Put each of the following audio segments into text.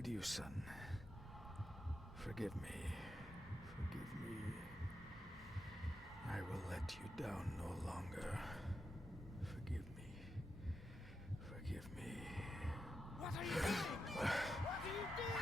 failed you, son. Forgive me. Forgive me. I will let you down no longer. Forgive me. Forgive me. What are you doing? What are you doing?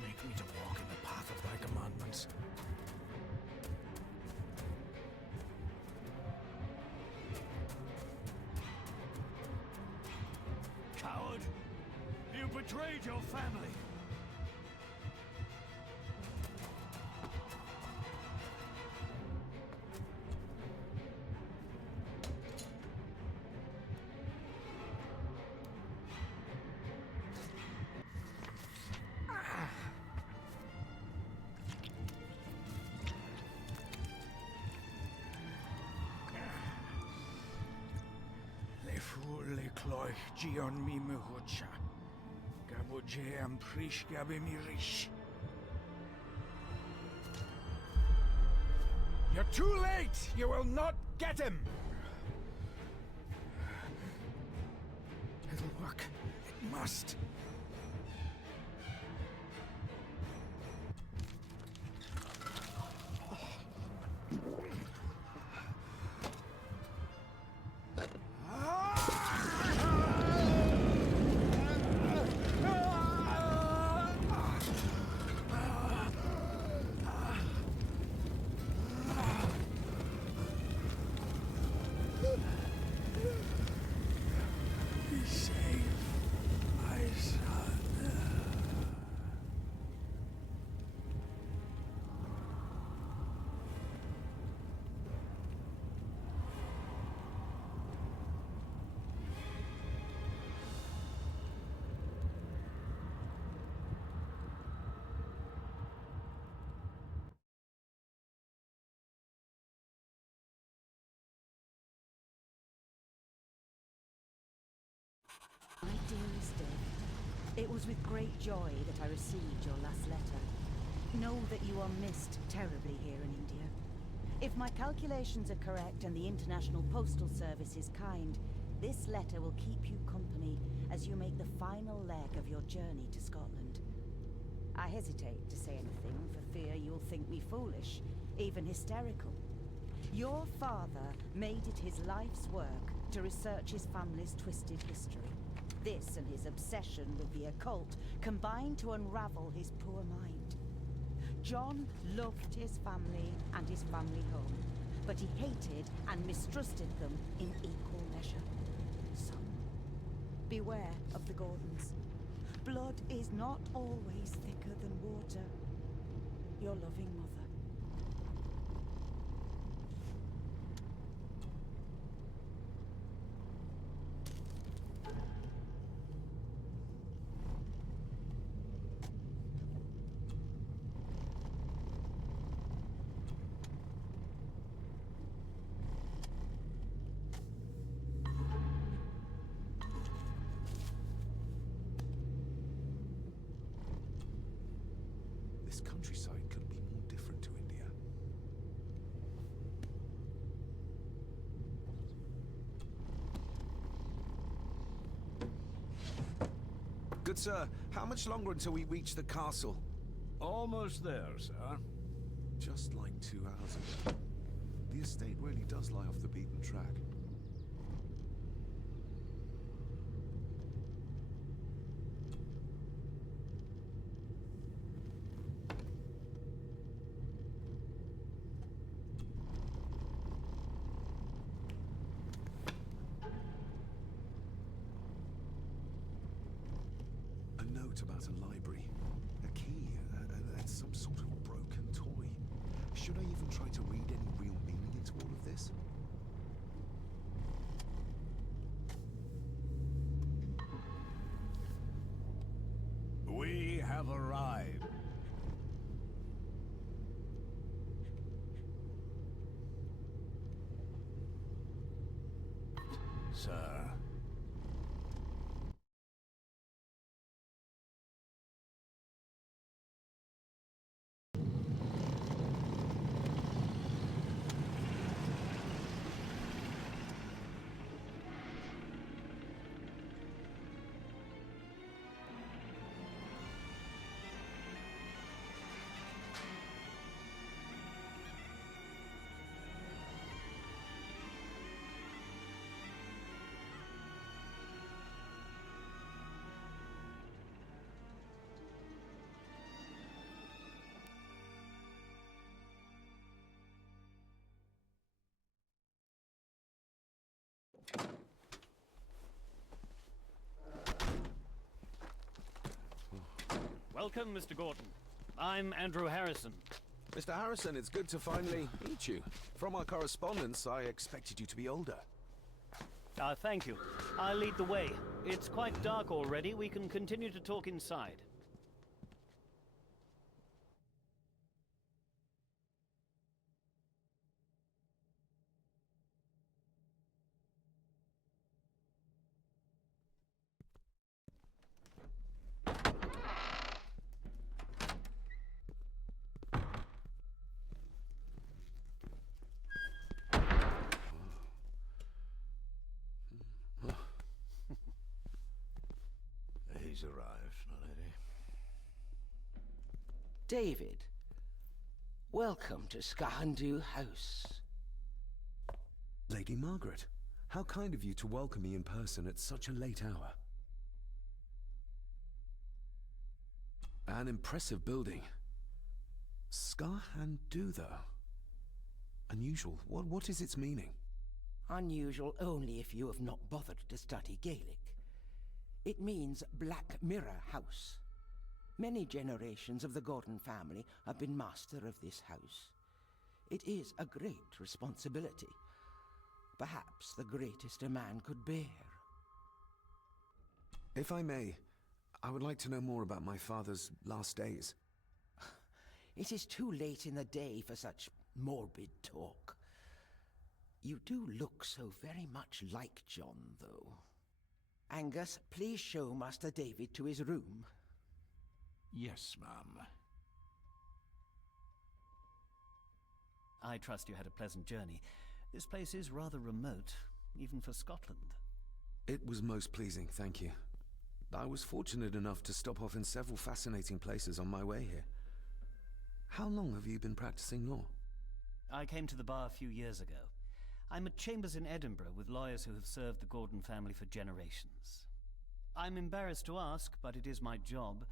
Make me to walk in the path of thy commandments. Coward! You betrayed your family! Le fur le cloich gion mi mehucha. Gaboje am prish gabe mi rish. You're too late! You will not get him! It'll work. It must. Be safe, my son. My dearest David, it was with great joy that I received your last letter. Know that you are missed terribly here in India. If my calculations are correct and the International Postal Service is kind, this letter will keep you company as you make the final leg of your journey to Scotland. I hesitate to say anything for fear you'll think me foolish, even hysterical. Your father made it his life's work to research his family's twisted history. This and his obsession with the occult combined to unravel his poor mind. John loved his family and his family home, but he hated and mistrusted them in equal measure. So, beware of the Gordons. Blood is not always thicker than water. Your loving mother. This countryside couldn't be more different to India. Good sir, how much longer until we reach the castle? Almost there, sir. Just like 2 hours ago. The estate really does lie off the beaten track. A note about a library. A key, and some sort of broken toy. Should I even try to read any real meaning into all of this? We have arrived. Sir. Welcome, Mr. Gordon. I'm Andrew Harrison. Mr. Harrison, it's good to finally meet you. From our correspondence, I expected you to be older. Thank you. I'll lead the way. It's quite dark already. We can continue to talk inside. He's arrived, my lady. David, welcome to Skahandu House. Lady Margaret, how kind of you to welcome me in person at such a late hour. An impressive building. Skahandu, though. Unusual. What is its meaning? Unusual only if you have not bothered to study Gaelic. It means Black Mirror House. Many generations of the Gordon family have been master of this house. It is a great responsibility. Perhaps the greatest a man could bear. If I may, I would like to know more about my father's last days. It is too late in the day for such morbid talk. You do look so very much like John, though. Angus, please show Master David to his room. Yes, ma'am. I trust you had a pleasant journey. This place is rather remote, even for Scotland. It was most pleasing, thank you. I was fortunate enough to stop off in several fascinating places on my way here. How long have you been practicing law? I came to the bar a few years ago. I'm at chambers in Edinburgh with lawyers who have served the Gordon family for generations. I'm embarrassed to ask, but it is my job.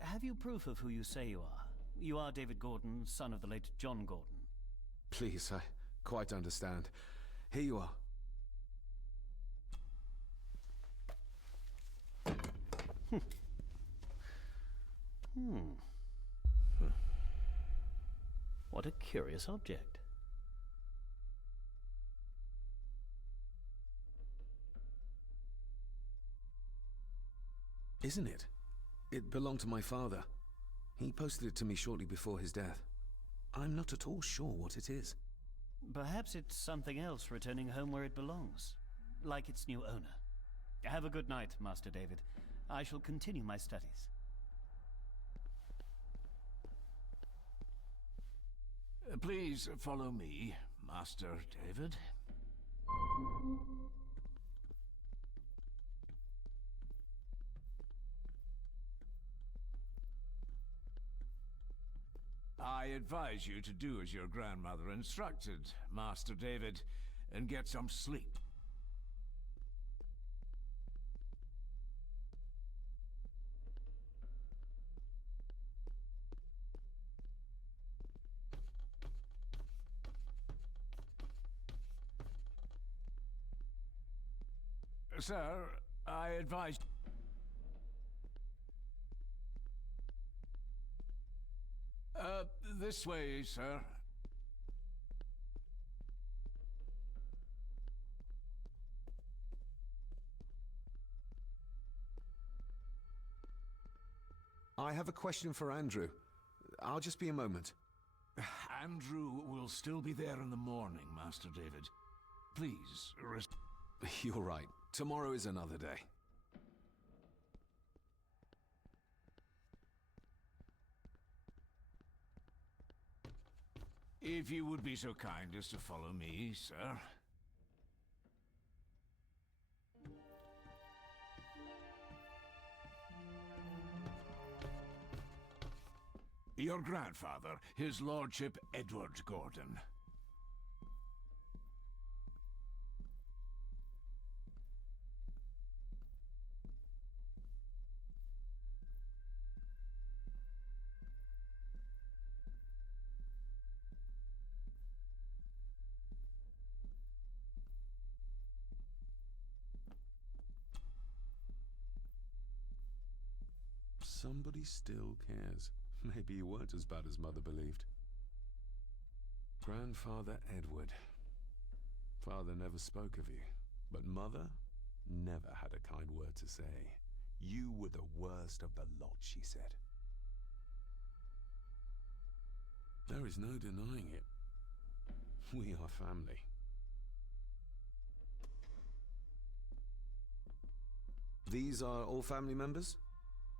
Have you proof of who you say you are? You are David Gordon, son of the late John Gordon. Please, I quite understand. Here you are. What a curious object. Isn't it? It belonged to my father. He posted it to me shortly before his death. I'm not at all sure what it is. Perhaps it's something else returning home where it belongs, like its new owner. Have a good night, Master David. I shall continue my studies. Please follow me, Master David. I advise you to do as your grandmother instructed, Master David, and get some sleep. Sir, I advise... this way, sir. I have a question for Andrew. I'll just be a moment. Andrew will still be there in the morning, Master David. Please, You're right. Tomorrow is another day. If you would be so kind as to follow me, sir. Your grandfather, his lordship Edward Gordon. Somebody still cares. Maybe you weren't as bad as Mother believed. Grandfather Edward. Father never spoke of you, but Mother never had a kind word to say. You were the worst of the lot, she said. There is no denying it. We are family. These are all family members?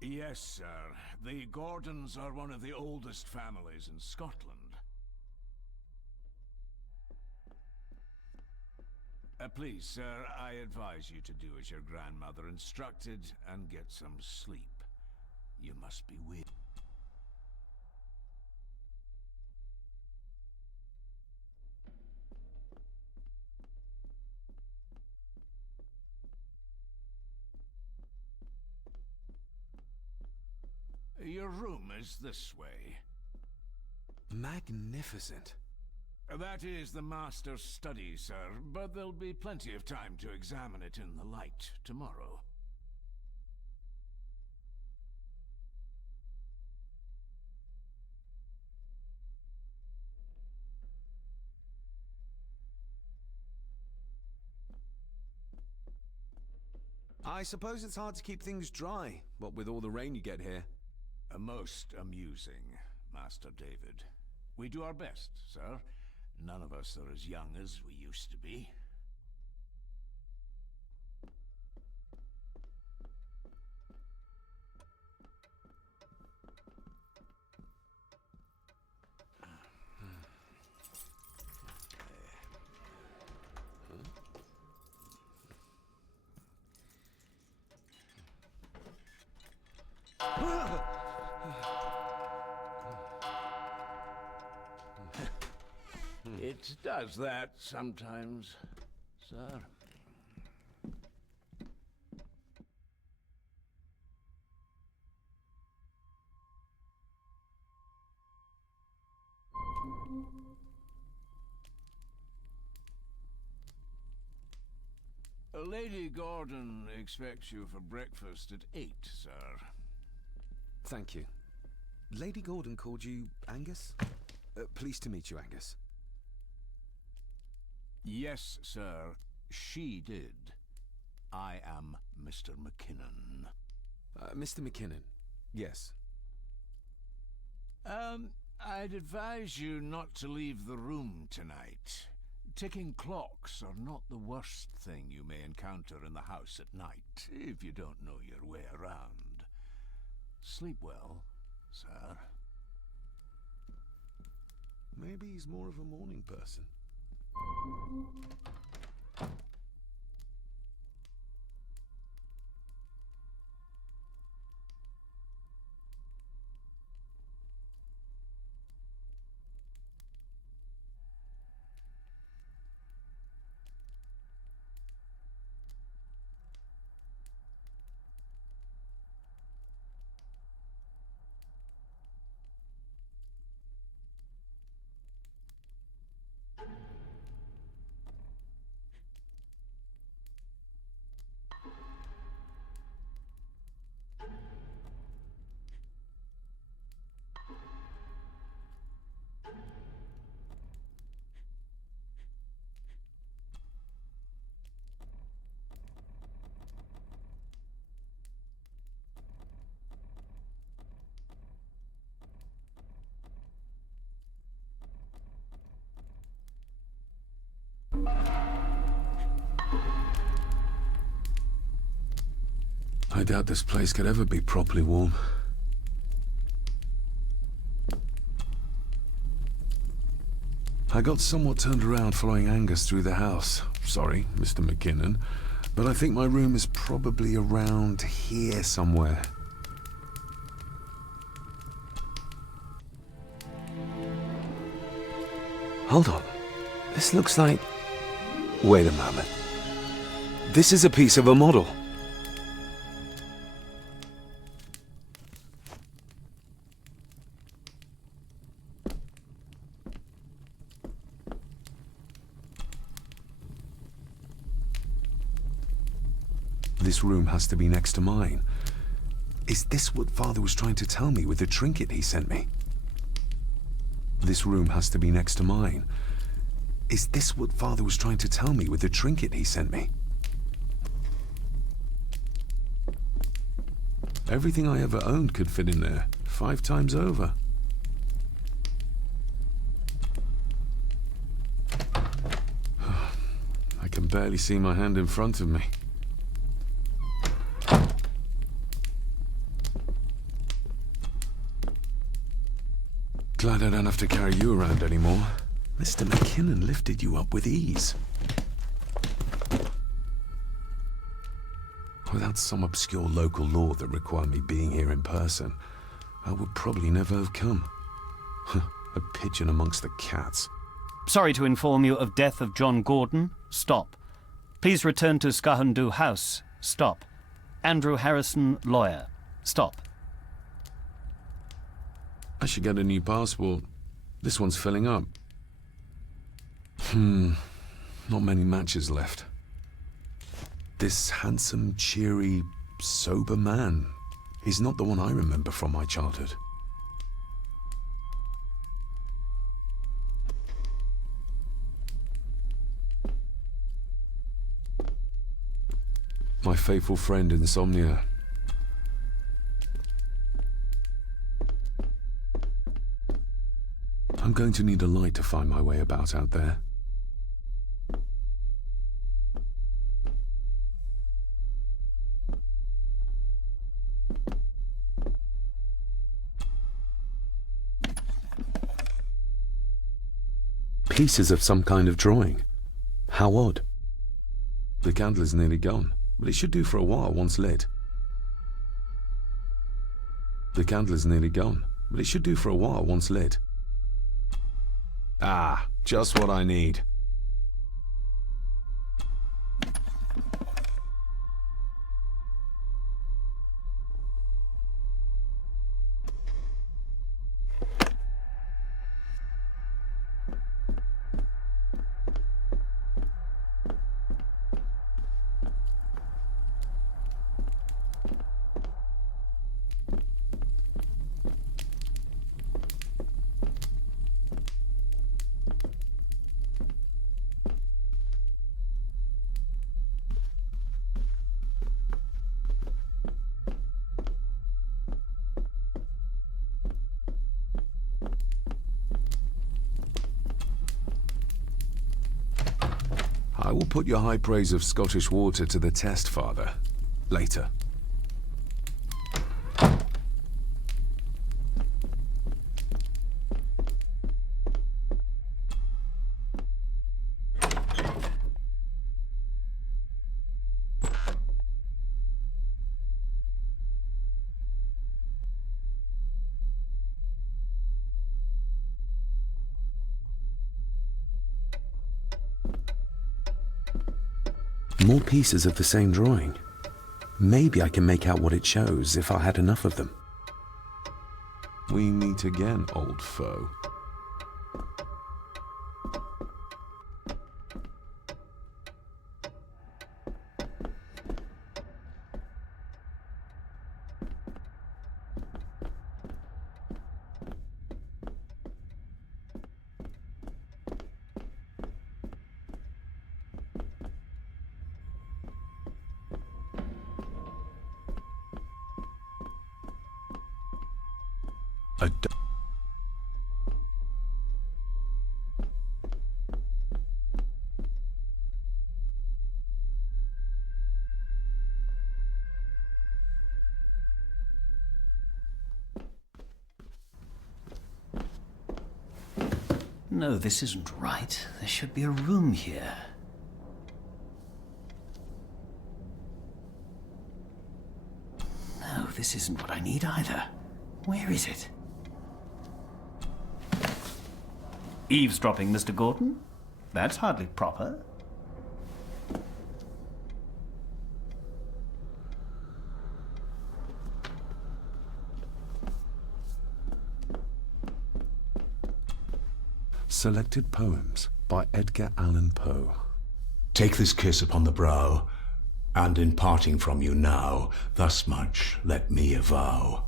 Yes, sir. The Gordons are one of the oldest families in Scotland. Please, sir, I advise you to do as your grandmother instructed and get some sleep. You must be weary. Your room is this way. Magnificent. That is the master's study, sir, but there'll be plenty of time to examine it in the light tomorrow. I suppose it's hard to keep things dry, what with all the rain you get here. Most amusing, Master David. We do our best, sir. None of us are as young as we used to be. It does that sometimes, sir. Lady Gordon expects you for breakfast at 8, sir. Thank you. Lady Gordon called you Angus? Pleased to meet you, Angus. Yes, sir, she did. I am Mr. McKinnon. Mr. McKinnon, yes. I'd advise you not to leave the room tonight. Ticking clocks are not the worst thing you may encounter in the house at night, if you don't know your way around. Sleep well, sir. Maybe he's more of a morning person. I doubt this place could ever be properly warm. I got somewhat turned around following Angus through the house. Sorry, Mr. McKinnon, but I think my room is probably around here somewhere. Hold on. This looks like... Wait a moment. This is a piece of a model. This room has to be next to mine. Is this what Father was trying to tell me with the trinket he sent me? This room has to be next to mine. Is this what Father was trying to tell me with the trinket he sent me? Everything I ever owned could fit in there, 5 times over. I can barely see my hand in front of me. Glad I don't have to carry you around anymore. Mr. McKinnon lifted you up with ease. Without some obscure local law that required me being here in person, I would probably never have come. A pigeon amongst the cats. Sorry to inform you of death of John Gordon. Stop. Please return to Skahundu House. Stop. Andrew Harrison, lawyer. Stop. I should get a new passport. This one's filling up. Not many matches left. This handsome, cheery, sober man. He's not the one I remember from my childhood. My faithful friend Insomnia. I'm going to need a light to find my way about out there. Pieces of some kind of drawing. How odd. The candle is nearly gone, but it should do for a while once lit. The candle is nearly gone, but it should do for a while once lit. Ah, just what I need. I will put your high praise of Scottish water to the test, Father. Later. More pieces of the same drawing. Maybe I can make out what it shows if I had enough of them. We meet again, old foe. No, this isn't right. There should be a room here. No, this isn't what I need either. Where is it? Eavesdropping, Mr. Gordon? That's hardly proper. Selected Poems by Edgar Allan Poe. Take this kiss upon the brow, and in parting from you now, thus much let me avow.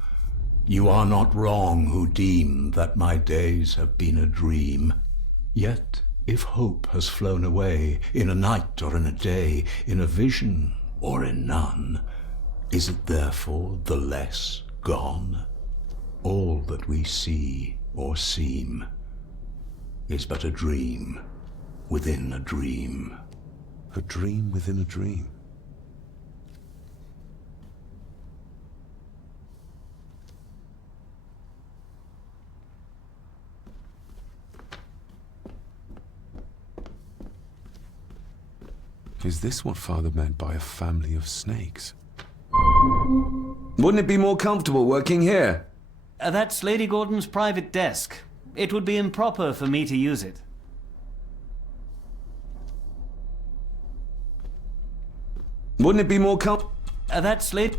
You are not wrong who deem that my days have been a dream. Yet, if hope has flown away, in a night or in a day, in a vision or in none, is it therefore the less gone? All that we see or seem is but a dream within a dream. A dream within a dream. Is this what Father meant by a family of snakes? Wouldn't it be more comfortable working here? That's Lady Gordon's private desk. It would be improper for me to use it. Wouldn't it be more That's Lady...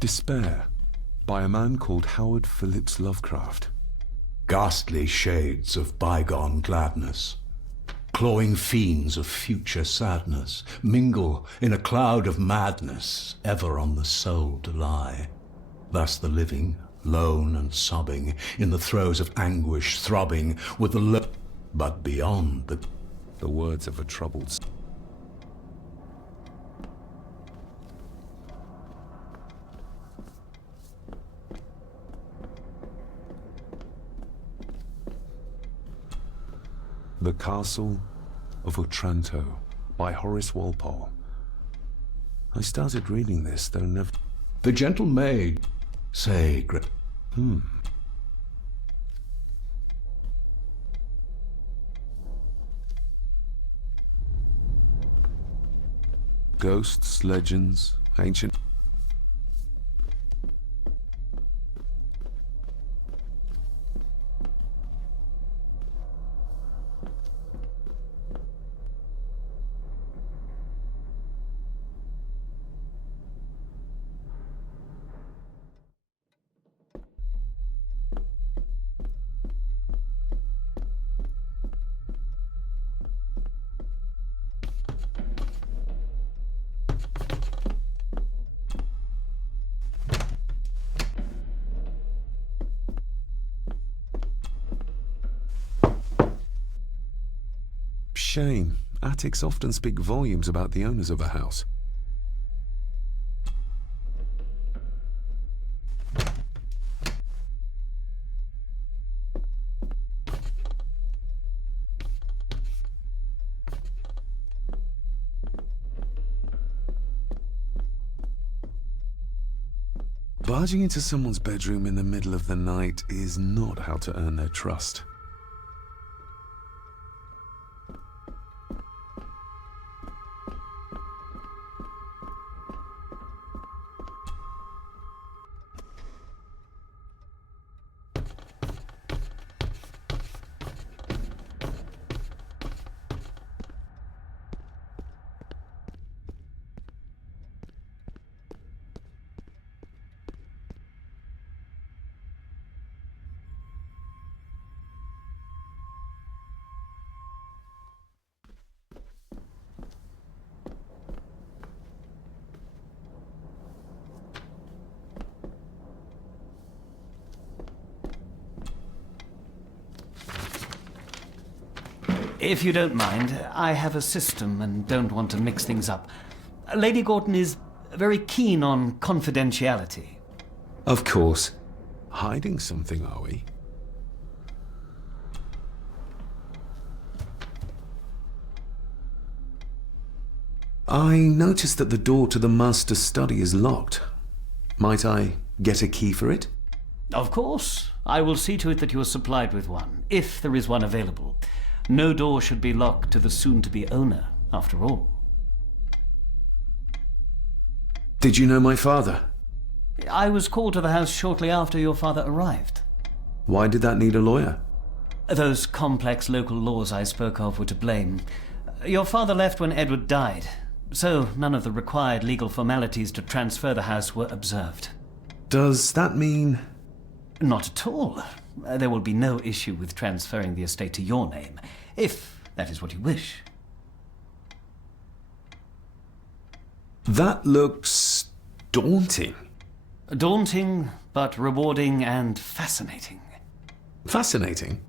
Despair, by a man called Howard Phillips Lovecraft. Ghastly shades of bygone gladness, clawing fiends of future sadness, mingle in a cloud of madness, ever on the soul to lie. Thus the living, lone and sobbing, in the throes of anguish throbbing, with the but beyond the words of a troubled The Castle of Otranto by Horace Walpole. I started reading this, though never... The gentle maid, say, Ghosts, legends, ancient... Shame. Attics often speak volumes about the owners of a house. Barging into someone's bedroom in the middle of the night is not how to earn their trust. If you don't mind, I have a system and don't want to mix things up. Lady Gordon is very keen on confidentiality. Of course. Hiding something, are we? I noticed that the door to the master's study is locked. Might I get a key for it? Of course. I will see to it that you are supplied with one, if there is one available. No door should be locked to the soon-to-be owner, after all. Did you know my father? I was called to the house shortly after your father arrived. Why did that need a lawyer? Those complex local laws I spoke of were to blame. Your father left when Edward died, so none of the required legal formalities to transfer the house were observed. Does that mean... Not at all. There will be no issue with transferring the estate to your name, if that is what you wish. That looks... daunting. Daunting, but rewarding and fascinating. Fascinating?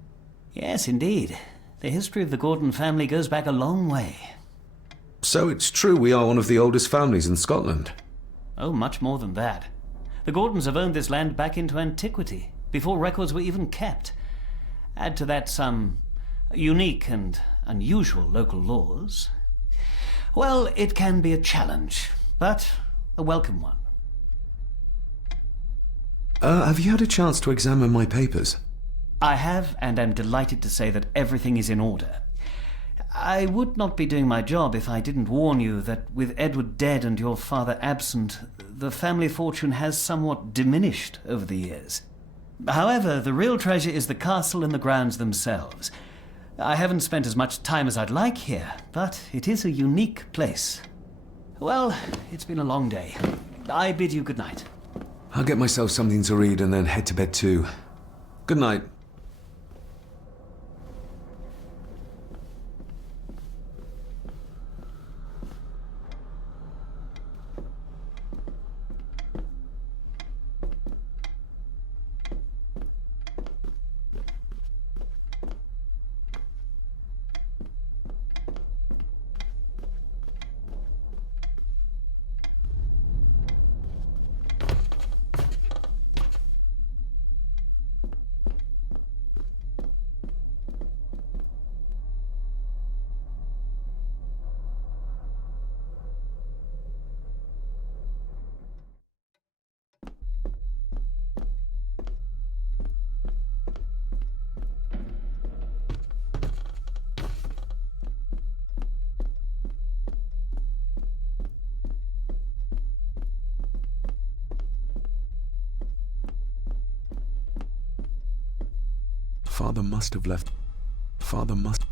Yes, indeed. The history of the Gordon family goes back a long way. So it's true we are one of the oldest families in Scotland? Oh, much more than that. The Gordons have owned this land back into antiquity, before records were even kept. Add to that some unique and unusual local laws. Well, it can be a challenge, but a welcome one. Have you had a chance to examine my papers? I have, and am delighted to say that everything is in order. I would not be doing my job if I didn't warn you that with Edward dead and your father absent, the family fortune has somewhat diminished over the years. However, the real treasure is the castle and the grounds themselves. I haven't spent as much time as I'd like here, but it is a unique place. Well, it's been a long day. I bid you good night. I'll get myself something to read and then head to bed too. Good night. Father must have left. Father must...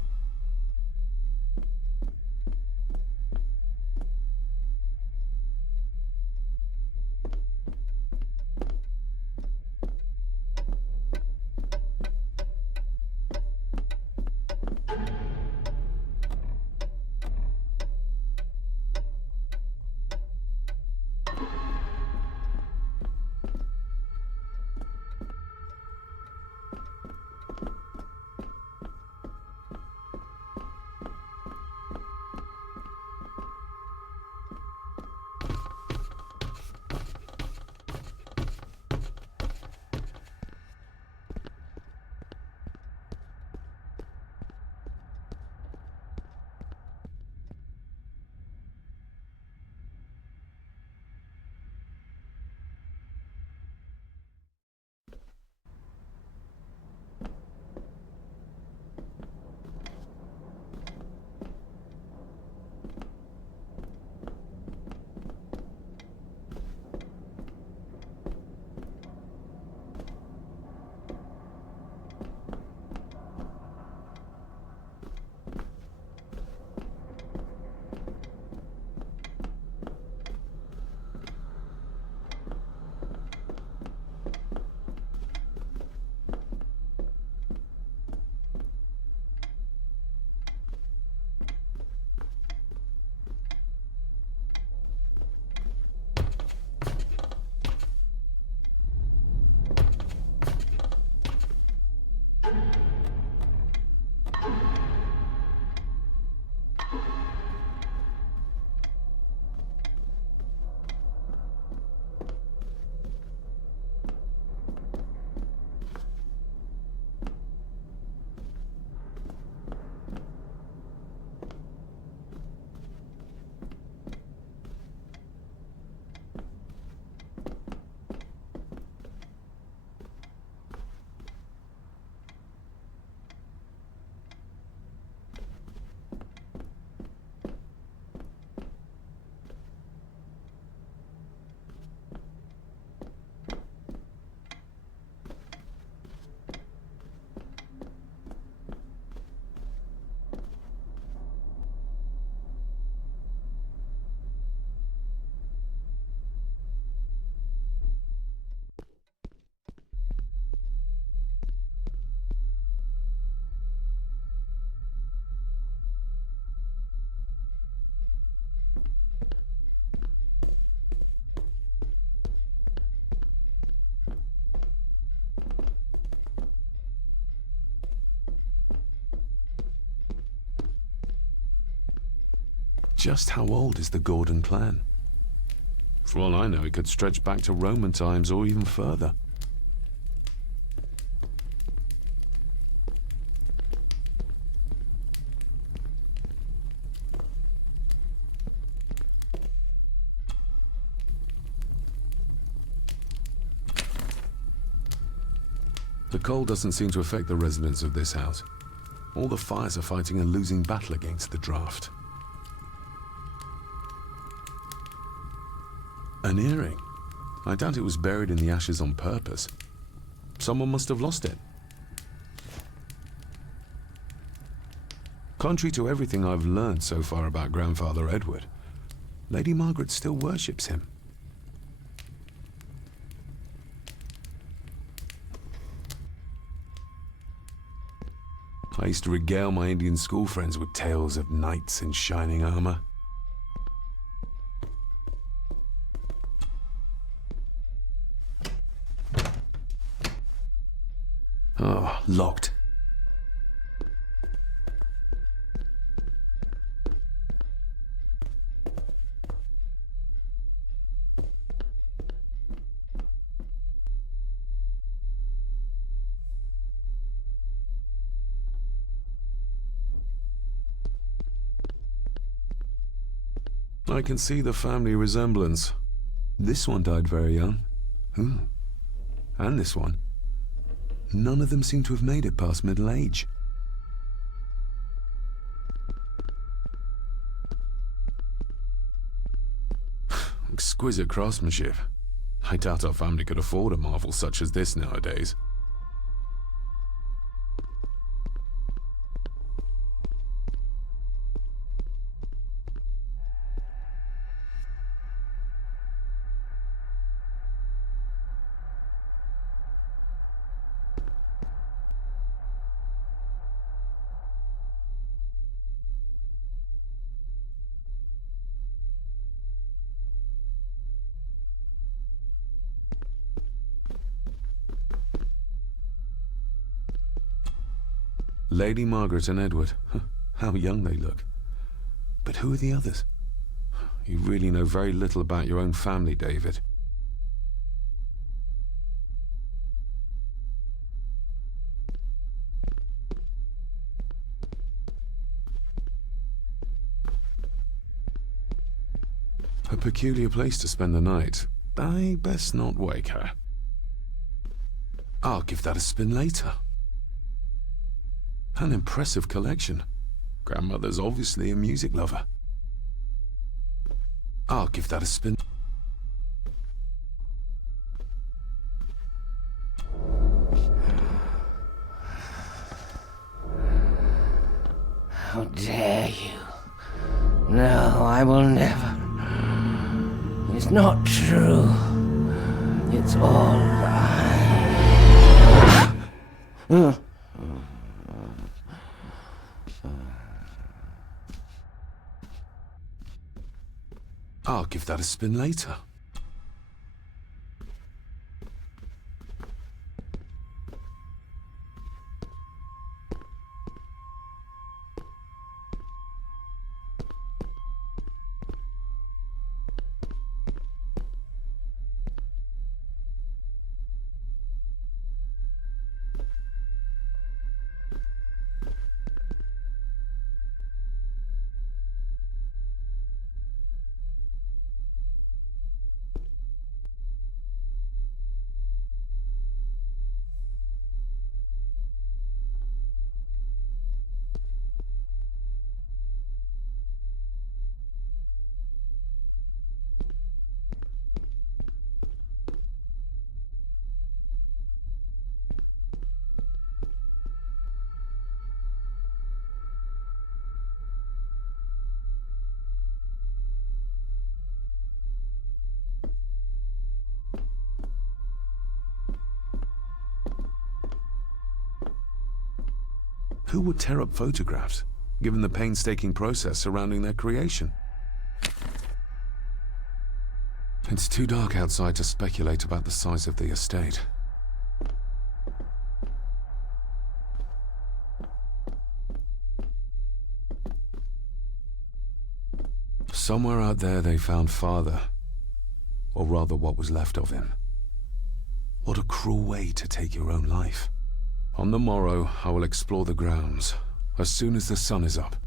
Just how old is the Gordon clan? For all I know, it could stretch back to Roman times or even further. The cold doesn't seem to affect the residents of this house. All the fires are fighting a losing battle against the draft. An earring? I doubt it was buried in the ashes on purpose. Someone must have lost it. Contrary to everything I've learned so far about Grandfather Edward, Lady Margaret still worships him. I used to regale my Indian school friends with tales of knights in shining armor. Oh, locked. I can see the family resemblance. This one died very young. And this one. None of them seem to have made it past middle age. Exquisite craftsmanship. I doubt our family could afford a marvel such as this nowadays. Lady Margaret and Edward. How young they look. But who are the others? You really know very little about your own family, David. A peculiar place to spend the night. I best not wake her. I'll give that a spin later. An impressive collection. Grandmother's obviously a music lover. I'll give that a spin. How dare you? No, I will never. It's not true. It's all lie. I'll give that a spin later. Who would tear up photographs, given the painstaking process surrounding their creation? It's too dark outside to speculate about the size of the estate. Somewhere out there they found Father. Or rather, what was left of him. What a cruel way to take your own life. On the morrow, I will explore the grounds, as soon as the sun is up.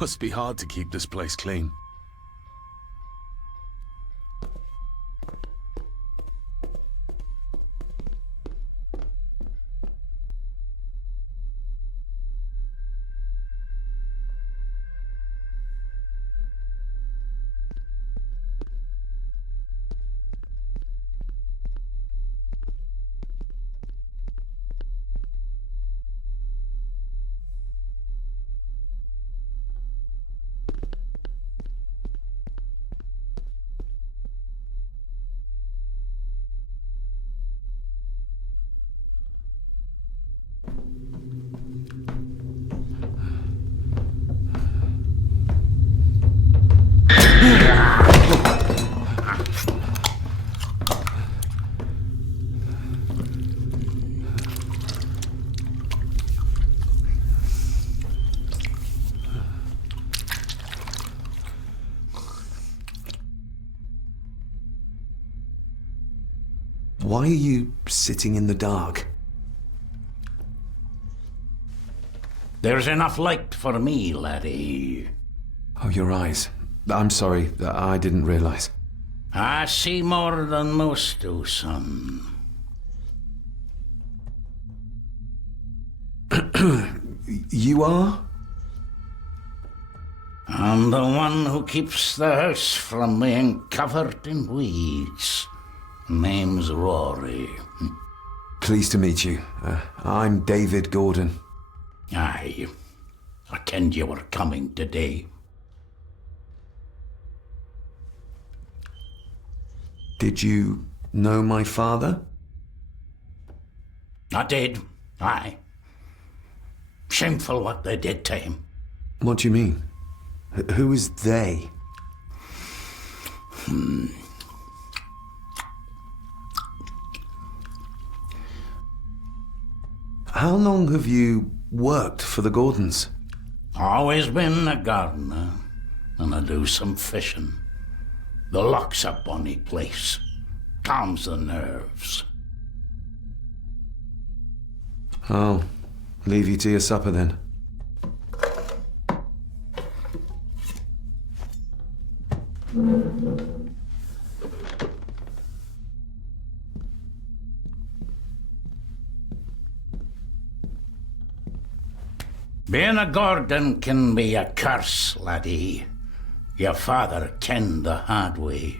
Must be hard to keep this place clean. Why are you sitting in the dark? There's enough light for me, laddie. Oh, your eyes. I'm sorry, I didn't realize. I see more than most do, son. You are? I'm the one who keeps the house from being covered in weeds. Name's Rory. Pleased to meet you. I'm David Gordon. Aye. I kenned you were coming today. Did you know my father? I did. Aye. Shameful what they did to him. What do you mean? Who is they? How long have you worked for the Gordons? Always been a gardener, and I do some fishing. The loch's a bonny place. Calms the nerves. I'll leave you to your supper then. Being a Gordon can be a curse, laddie. Your father kenned the hard way.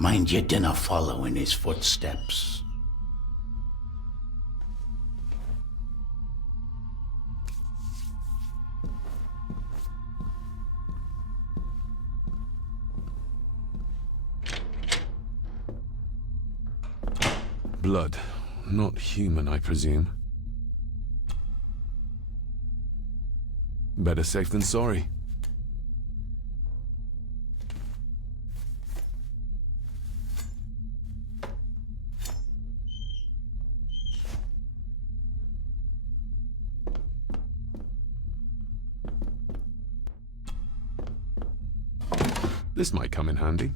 Mind you dinna follow in his footsteps. Blood. Not human, I presume. Better safe than sorry. This might come in handy.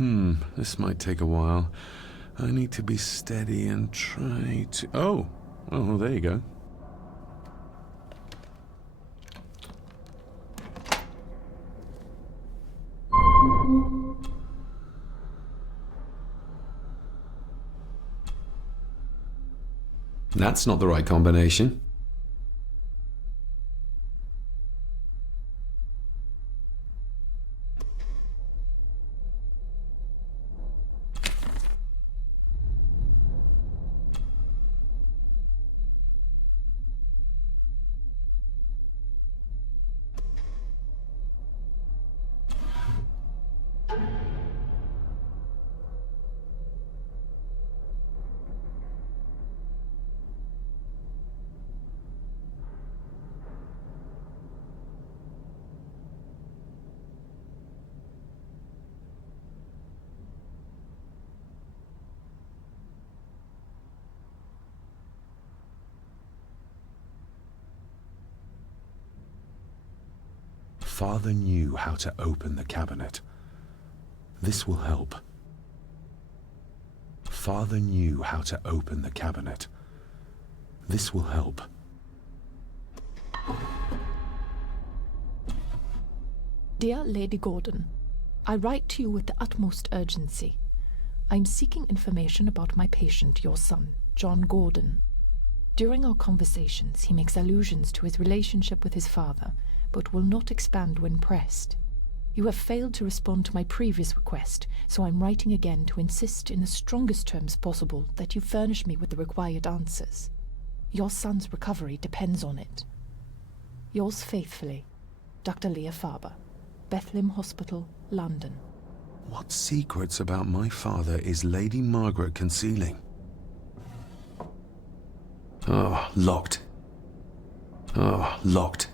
This might take a while. I need to be steady and try to... Oh, well, there you go. That's not the right combination. Father knew how to open the cabinet. This will help. Father knew how to open the cabinet. This will help. Dear Lady Gordon, I write to you with the utmost urgency. I'm seeking information about my patient, your son, John Gordon. During our conversations, he makes allusions to his relationship with his father, but will not expand when pressed. You have failed to respond to my previous request, so I'm writing again to insist in the strongest terms possible that you furnish me with the required answers. Your son's recovery depends on it. Yours faithfully, Dr. Leah Farber, Bethlehem Hospital, London. What secrets about my father is Lady Margaret concealing? Oh, locked. Oh, locked.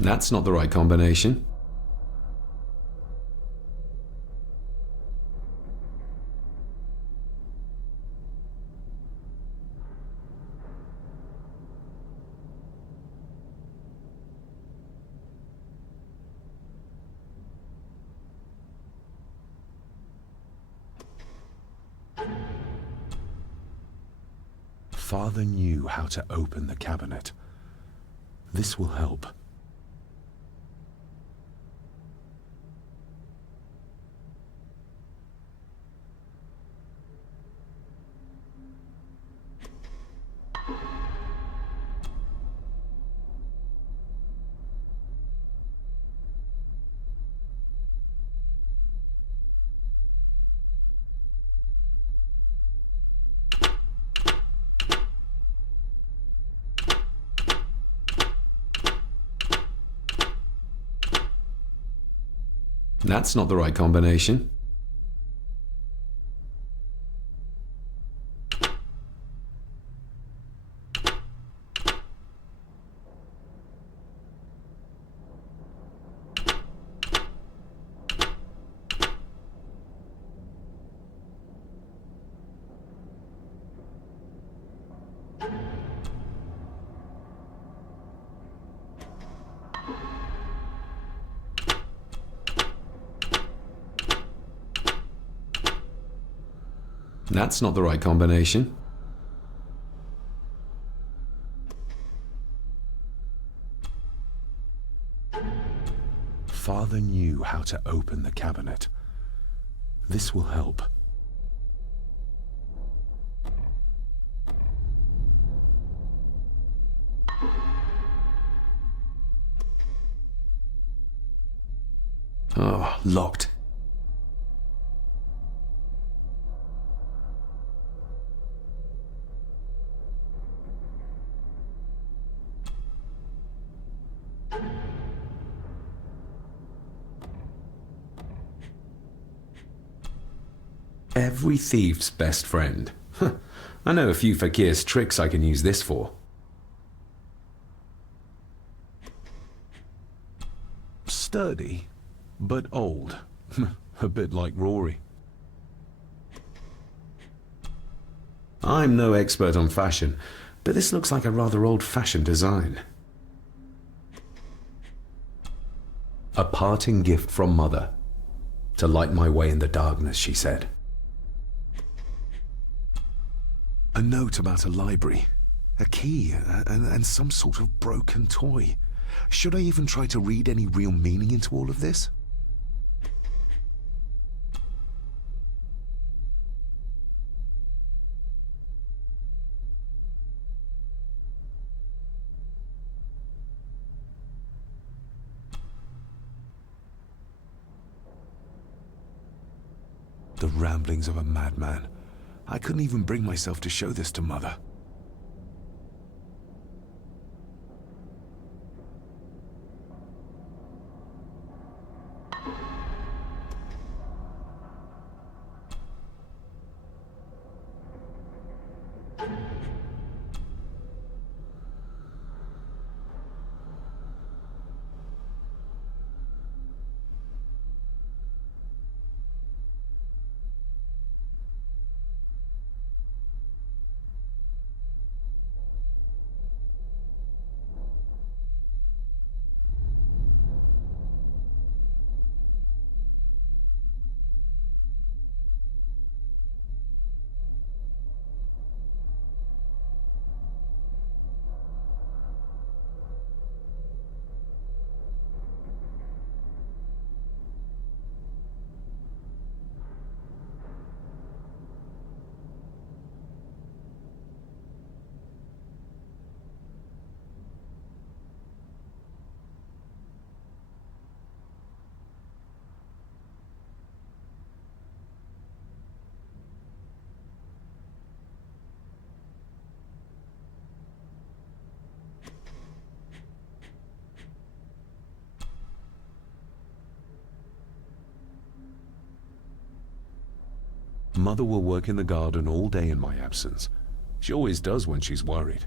That's not the right combination. Father knew how to open the cabinet. This will help. That's not the right combination. That's not the right combination. Father knew how to open the cabinet. This will help. Oh, locked. Every thief's best friend. I know a few fakir's tricks I can use this for. Sturdy, but old. A bit like Rory. I'm no expert on fashion, but this looks like a rather old-fashioned design. A parting gift from Mother. To light my way in the darkness, she said. A note about a library, a key, and some sort of broken toy. Should I even try to read any real meaning into all of this? The ramblings of a madman. I couldn't even bring myself to show this to Mother. Mother will work in the garden all day in my absence. She always does when she's worried.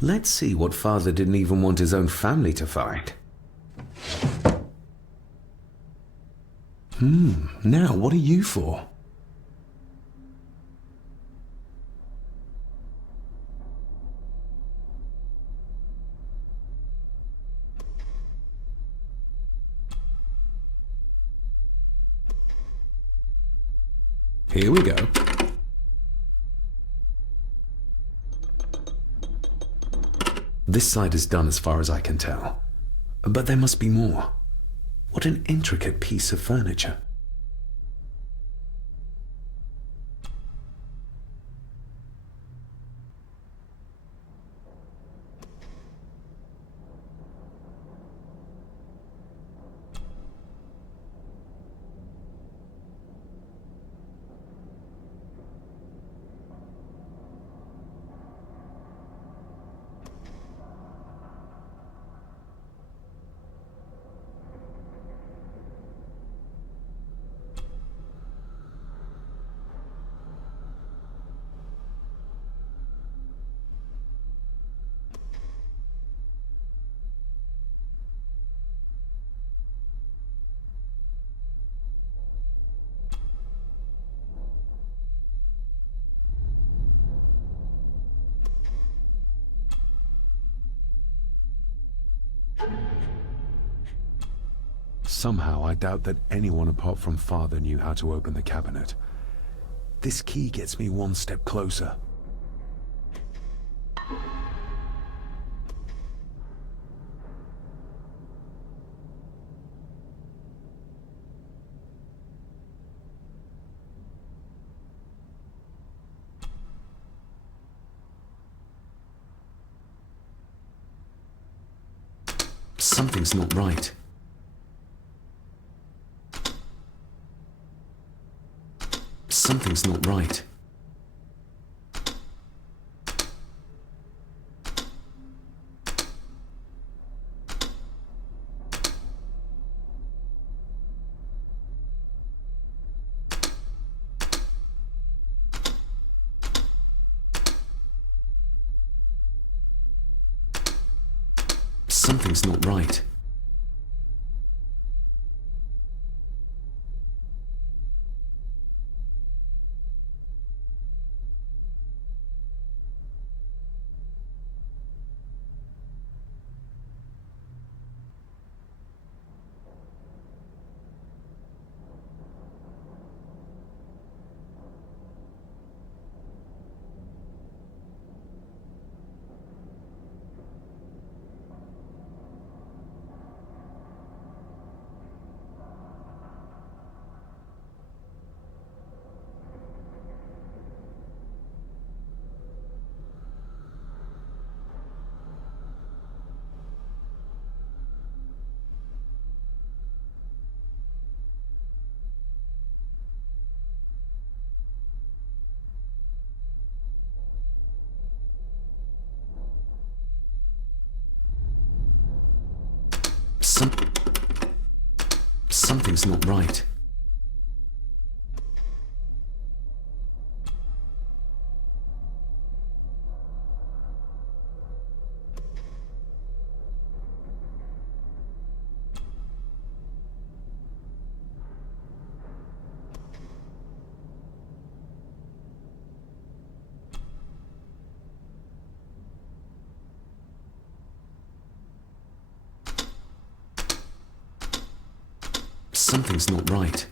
Let's see what father didn't even want his own family to find. Now what are you for? Here we go. This side is done as far as I can tell. But there must be more. What an intricate piece of furniture. Somehow, I doubt that anyone apart from father knew how to open the cabinet. This key gets me one step closer. Something's not right. Something's not right. Something's not right. Something's not right. Something's not right.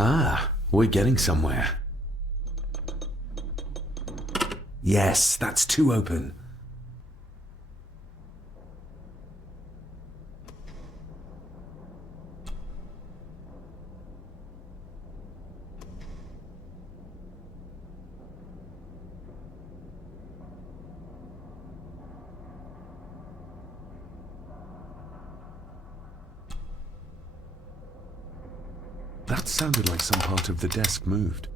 Ah, we're getting somewhere. Yes, that's two open. That sounded like some part of the desk moved.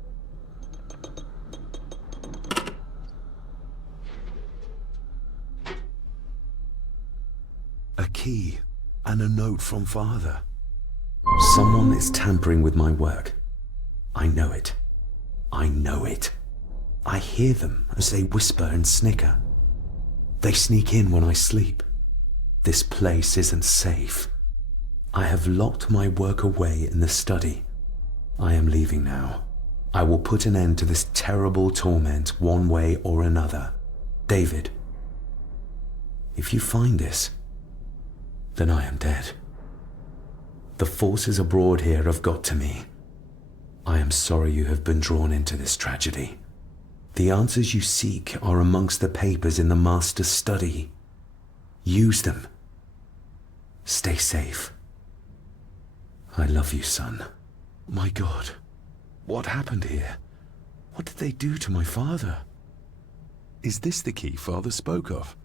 A key and a note from Father. Someone is tampering with my work. I know it. I know it. I hear them as they whisper and snicker. They sneak in when I sleep. This place isn't safe. I have locked my work away in the study. I am leaving now. I will put an end to this terrible torment one way or another. David, if you find this, then I am dead. The forces abroad here have got to me. I am sorry you have been drawn into this tragedy. The answers you seek are amongst the papers in the Master's study. Use them. Stay safe. I love you, son. My God, what happened here? What did they do to my father? Is this the key Father spoke of?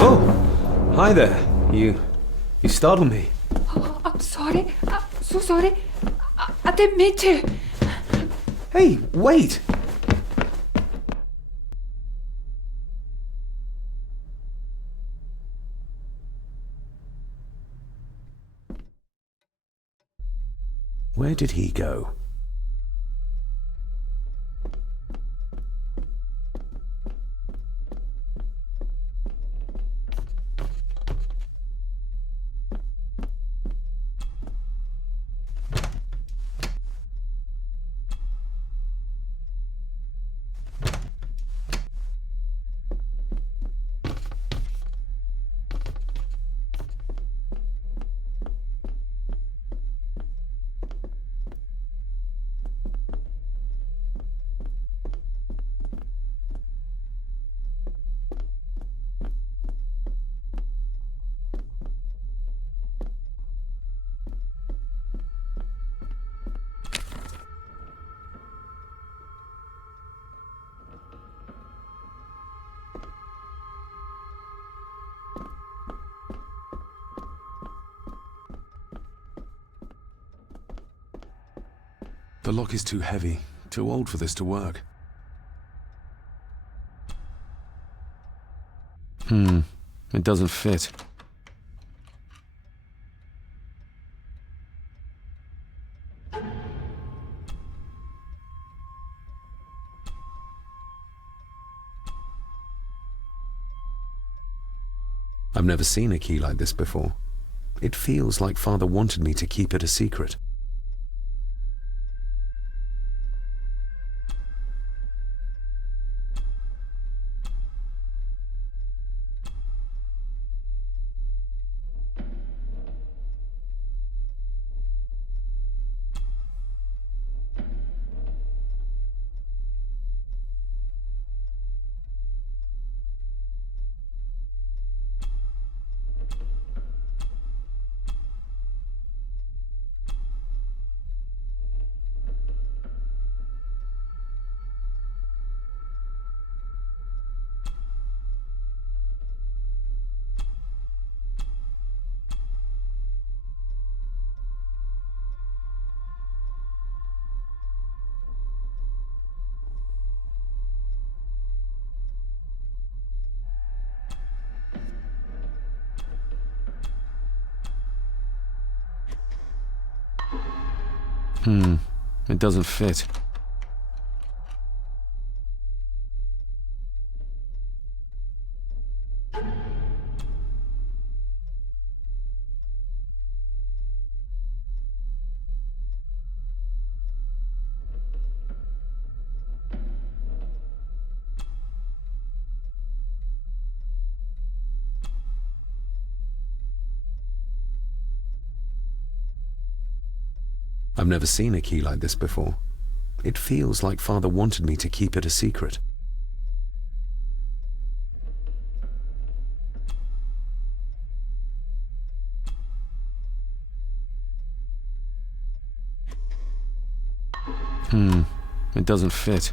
Oh, hi there. You startled me. Oh, I'm sorry. I'm so sorry. I didn't mean to. Hey, wait! Where did he go? The lock is too heavy, too old for this to work. It doesn't fit. I've never seen a key like this before. It feels like Father wanted me to keep it a secret. It doesn't fit. I've never seen a key like this before. It feels like Father wanted me to keep it a secret. It doesn't fit.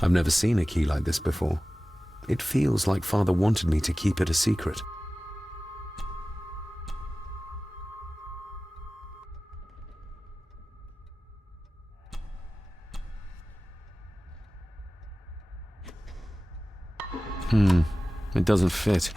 I've never seen a key like this before. It feels like Father wanted me to keep it a secret. It doesn't fit.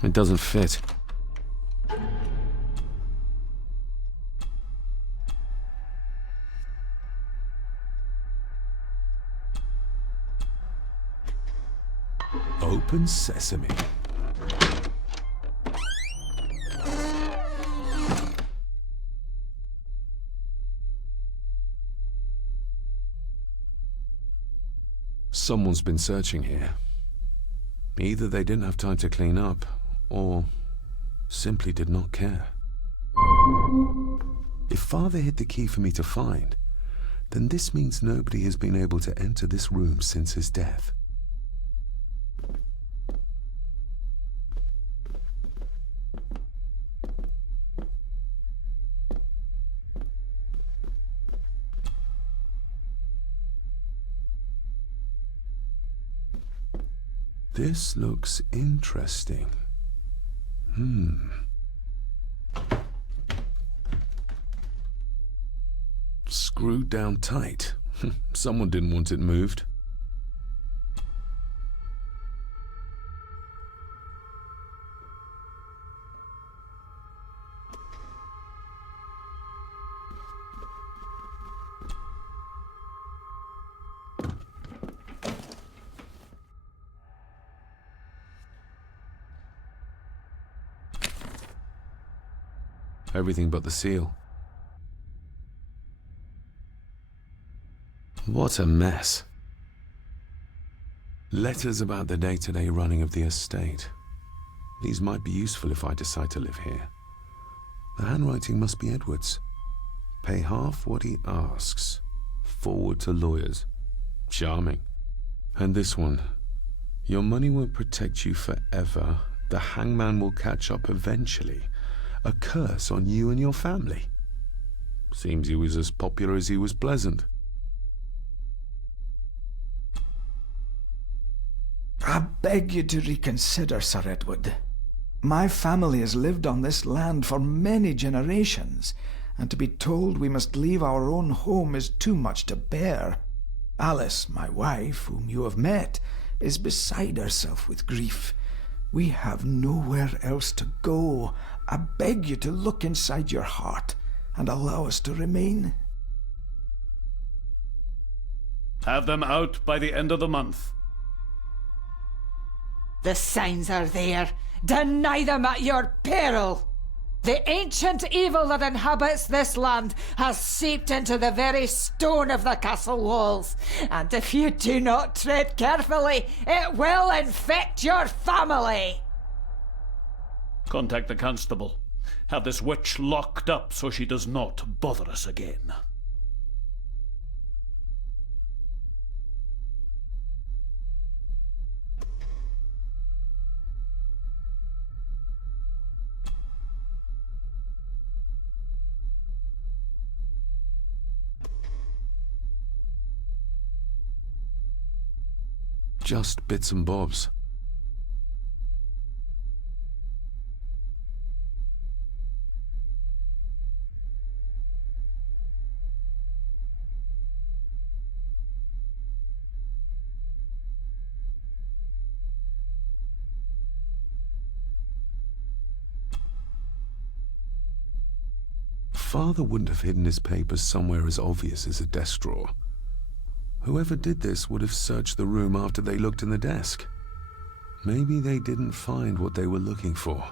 It doesn't fit. Open sesame. Someone's been searching here. Either they didn't have time to clean up, or simply did not care. If Father hid the key for me to find, then this means nobody has been able to enter this room since his death. This looks interesting. Screwed down tight. Someone didn't want it moved. Everything but the seal. What a mess. Letters about the day-to-day running of the estate. These might be useful if I decide to live here. The handwriting must be Edward's. Pay half what he asks. Forward to lawyers. Charming. And this one. Your money won't protect you forever. The hangman will catch up eventually. A curse on you and your family. Seems he was as popular as he was pleasant. I beg you to reconsider, Sir Edward. My family has lived on this land for many generations, and to be told we must leave our own home is too much to bear. Alice, my wife, whom you have met, is beside herself with grief. We have nowhere else to go. I beg you to look inside your heart and allow us to remain. Have them out by the end of the month. The signs are there. Deny them at your peril. The ancient evil that inhabits this land has seeped into the very stone of the castle walls, and if you do not tread carefully, it will infect your family. Contact the constable. Have this witch locked up so she does not bother us again. just bits and bobs. Father wouldn't have hidden his papers somewhere as obvious as a desk drawer. Whoever did this would have searched the room after they looked in the desk. Maybe they didn't find what they were looking for.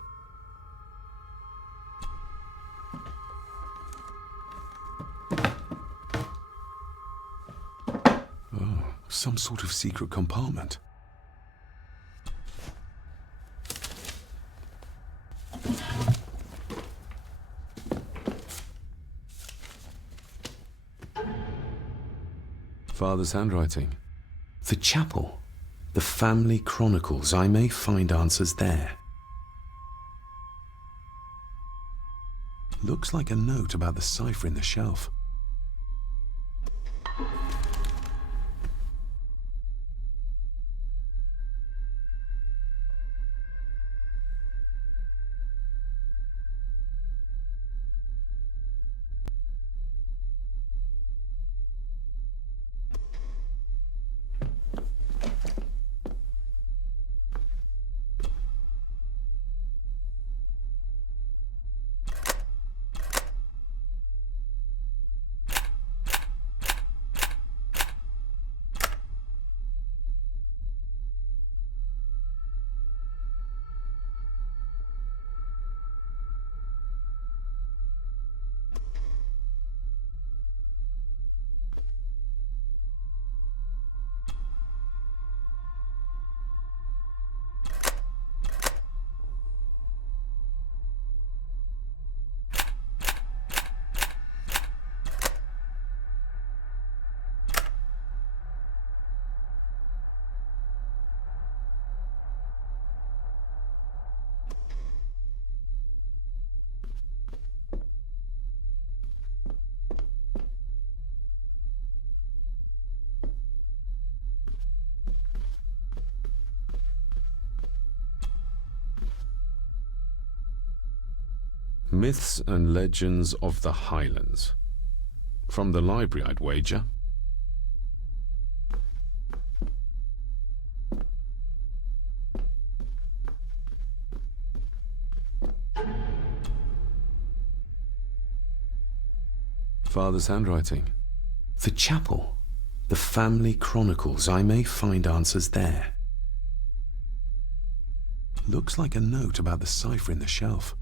Oh, some sort of secret compartment. Father's handwriting. The chapel. The family chronicles. I may find answers there. Looks like a note about the cipher in the shelf. Myths and Legends of the Highlands. From the library, I'd wager. Father's handwriting. The chapel. The family chronicles. I may find answers there. Looks like a note about the cipher in the shelf.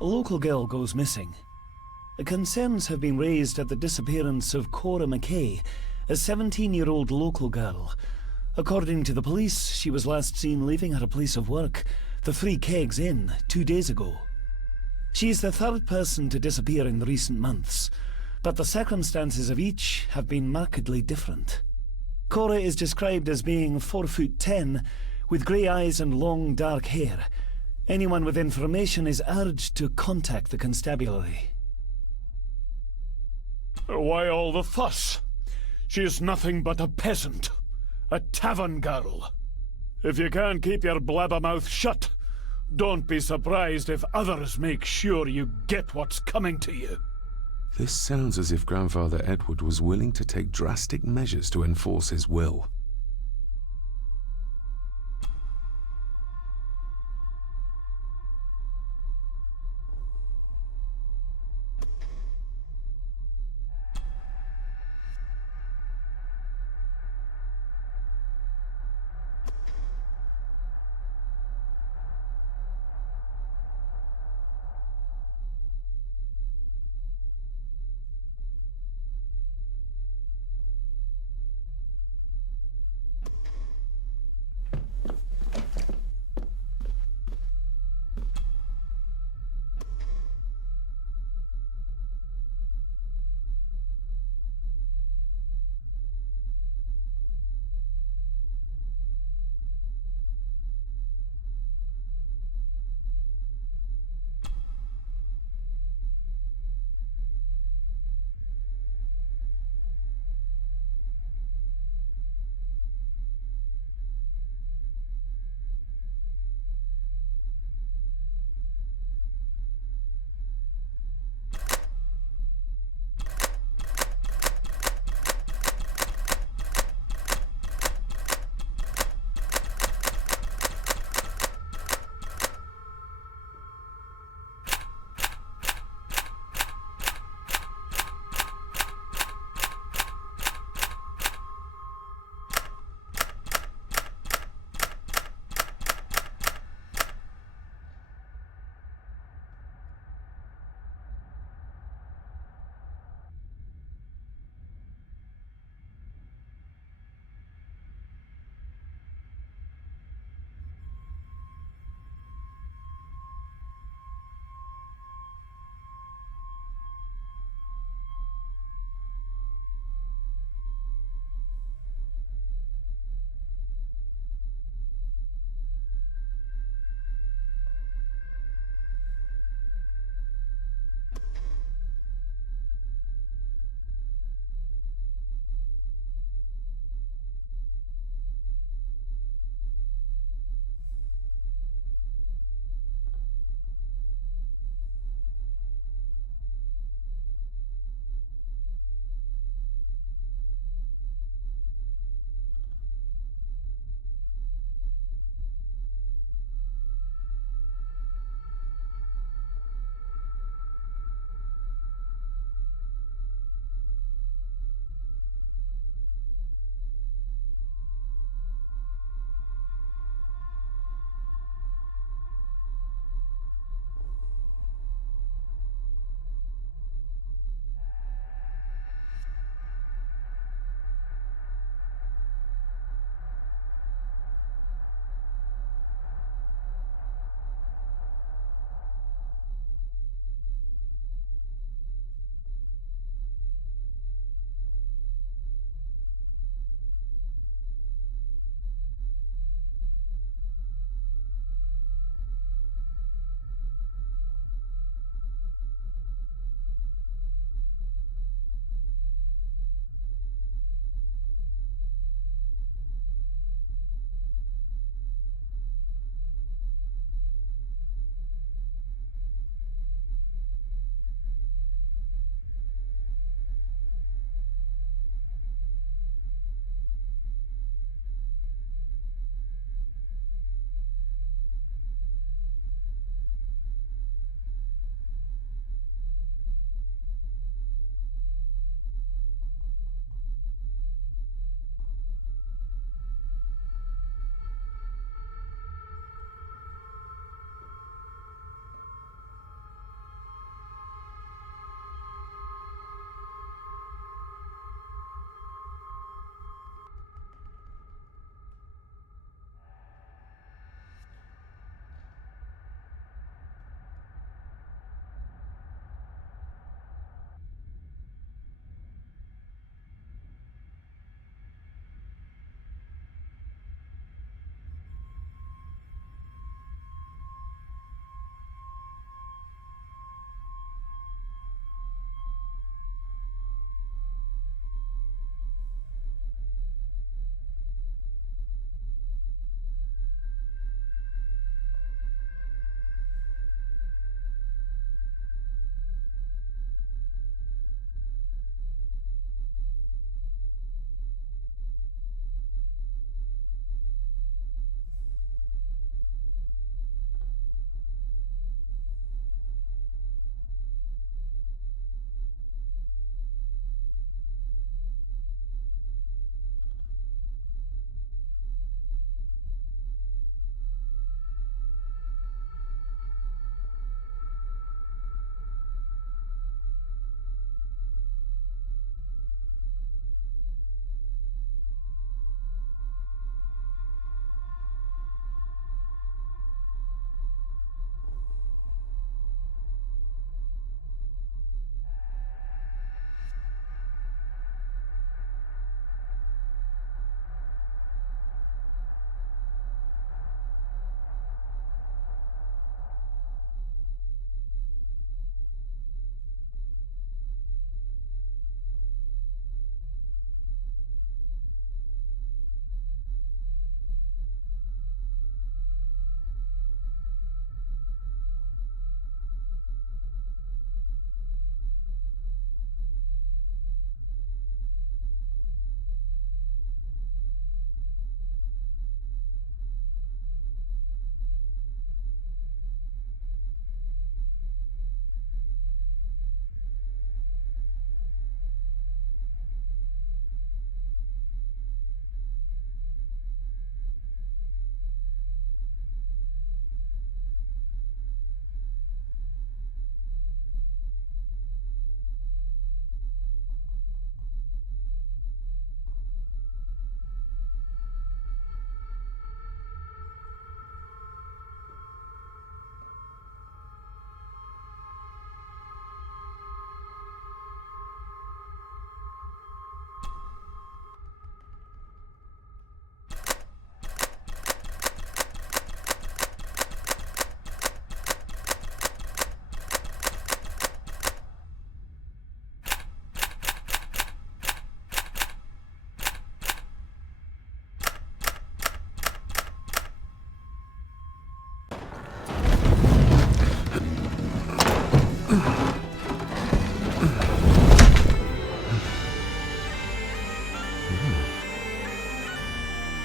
A local girl goes missing. Concerns have been raised at the disappearance of Cora McKay, a 17-year-old local girl. According to the police, she was last seen leaving her place of work, the Three Kegs Inn, 2 days ago. She's the third person to disappear in recent months, but the circumstances of each have been markedly different. Cora is described as being 4'10", with grey eyes and long dark hair. Anyone with information is urged to contact the constabulary. Why all the fuss? She is nothing but a peasant. A tavern girl. If you can't keep your blabbermouth shut, don't be surprised if others make sure you get what's coming to you. This sounds as if Grandfather Edward was willing to take drastic measures to enforce his will.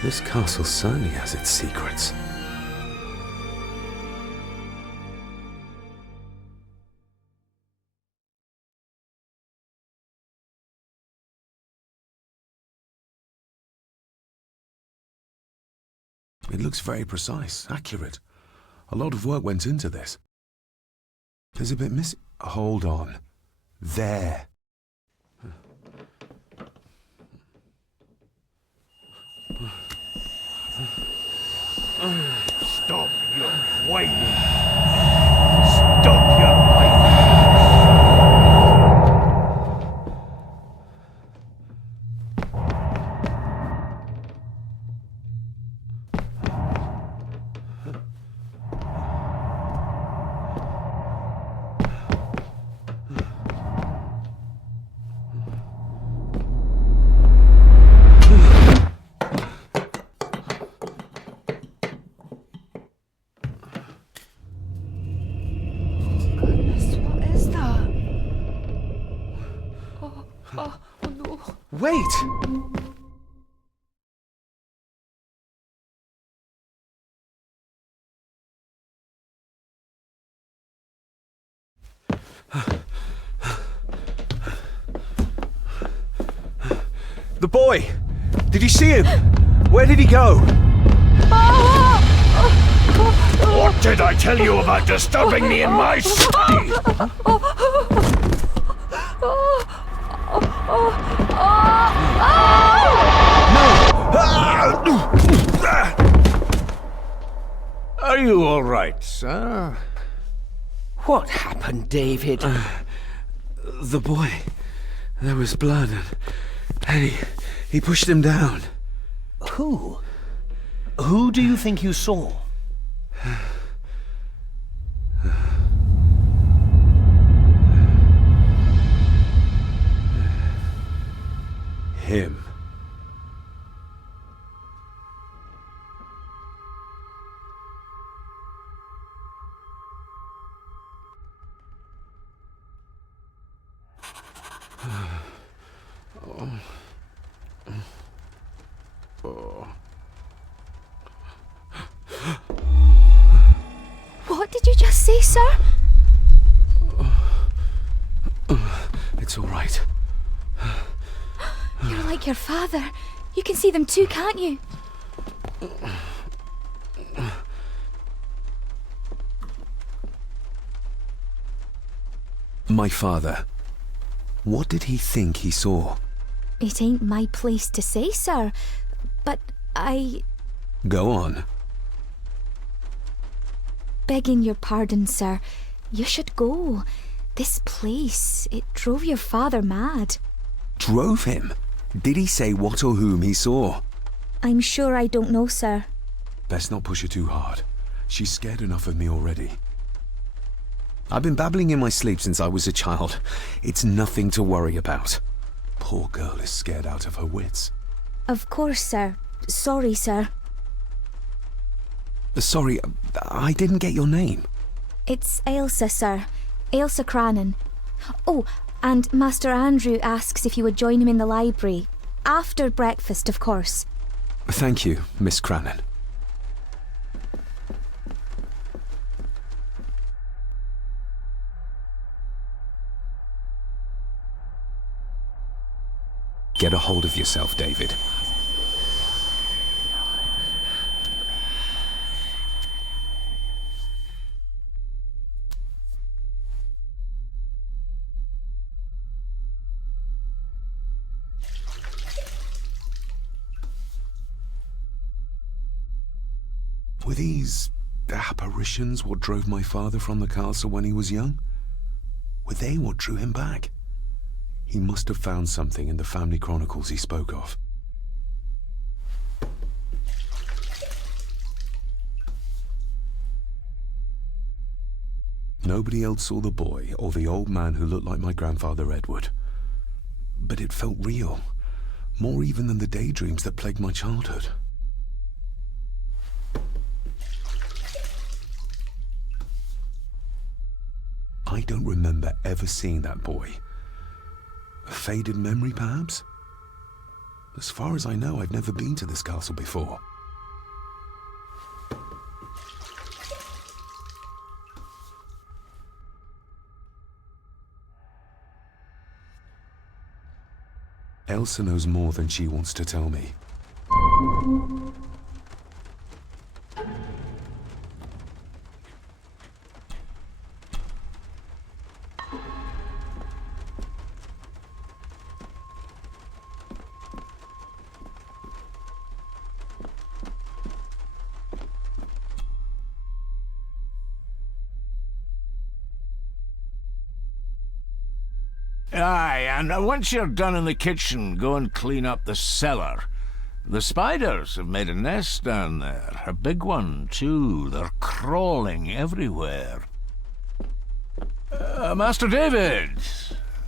This castle certainly has its secrets. It looks very precise, accurate. A lot of work went into this. There's a bit missing. Hold on. There. Stop your whining! Stop your whining! Wait! The boy! Did you see him? Where did he go? What did I tell you about disturbing me in my study? Are you all right, sir? What happened, David? The boy. There was blood and he pushed him down. Who? Who do you think you saw? Him. What did you just say, sir? It's all right. You're like your father. You can see them too, can't you? My father. What did he think he saw? It ain't my place to say, sir. But Go on. begging your pardon, sir, you should go. This place, it drove your father mad. Drove him? Did he say what or whom he saw? I'm sure I don't know, sir. Best not push her too hard. She's scared enough of me already. I've been babbling in my sleep since I was a child. It's nothing to worry about. Poor girl is scared out of her wits. Of course, sir. Sorry, sir. Sorry, I didn't get your name. It's Ailsa, sir. Ailsa Crannan. Oh, and Master Andrew asks if you would join him in the library. After breakfast, of course. Thank you, Miss Crannan. Get a hold of yourself, David. Were these apparitions what drove my father from the castle when he was young? Were they what drew him back? He must have found something in the family chronicles he spoke of. Nobody else saw the boy or the old man who looked like my grandfather Edward. But it felt real, more even than the daydreams that plagued my childhood. I don't remember ever seeing that boy. A faded memory, perhaps? As far as I know, I've never been to this castle before. Elsa knows more than she wants to tell me. Aye, and once you're done in the kitchen, go and clean up the cellar. The spiders have made a nest down there. A big one, too. They're crawling everywhere. Master David,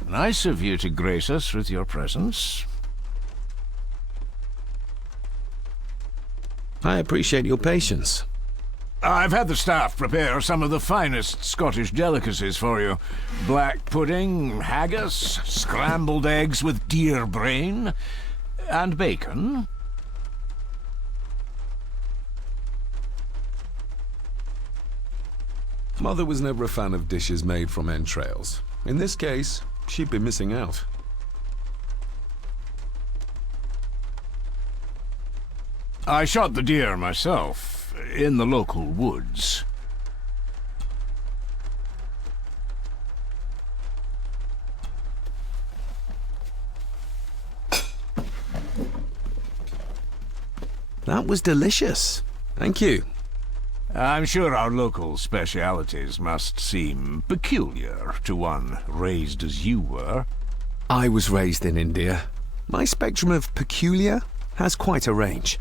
nice of you to grace us with your presence. I appreciate your patience. I've had the staff prepare some of the finest Scottish delicacies for you. Black pudding, haggis, scrambled eggs with deer brain, and bacon. Mother was never a fan of dishes made from entrails. In this case, she'd be missing out. I shot the deer myself, in the local woods. That was delicious. Thank you. I'm sure our local specialities must seem peculiar to one raised as you were. I was raised in India. My spectrum of peculiar has quite a range.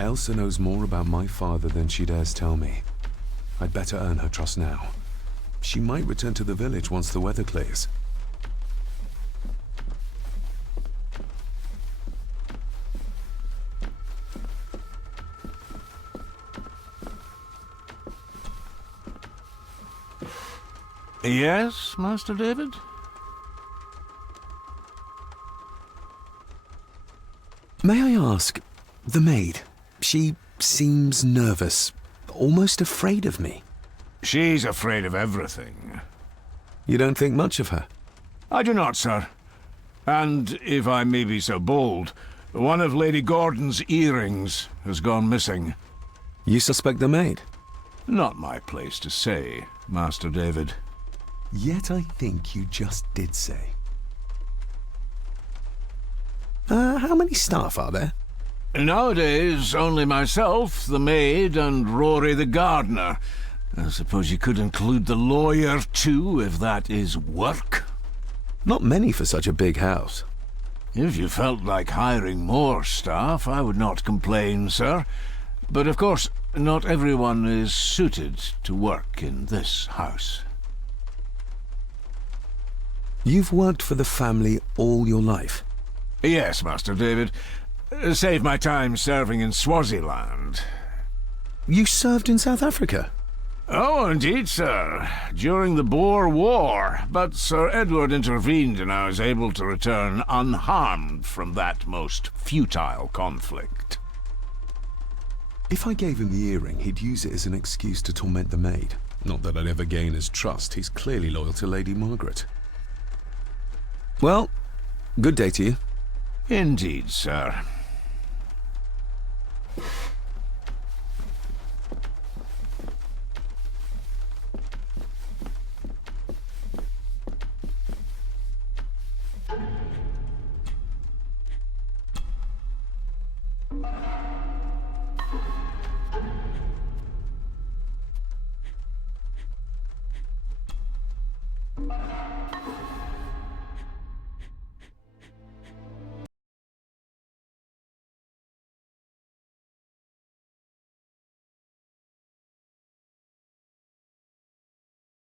Elsa knows more about my father than she dares tell me. I'd better earn her trust now. She might return to the village once the weather clears. Yes, Master David? May I ask, the maid, she seems nervous, almost afraid of me. She's afraid of everything. You don't think much of her? I do not, sir. And, if I may be so bold, one of Lady Gordon's earrings has gone missing. You suspect the maid? Not my place to say, Master David. Yet I think you just did say. How many staff are there? Nowadays, only myself, the maid, and Rory the gardener. I suppose you could include the lawyer, too, if that is work. Not many for such a big house. If you felt like hiring more staff, I would not complain, sir. But of course, not everyone is suited to work in this house. You've worked for the family all your life? Yes, Master David. Save my time serving in Swaziland. You served in South Africa? Oh, indeed, sir. During the Boer War. But Sir Edward intervened and I was able to return unharmed from that most futile conflict. If I gave him the earring, he'd use it as an excuse to torment the maid. Not that I'd ever gain his trust. He's clearly loyal to Lady Margaret. Well, good day to you. Indeed, sir.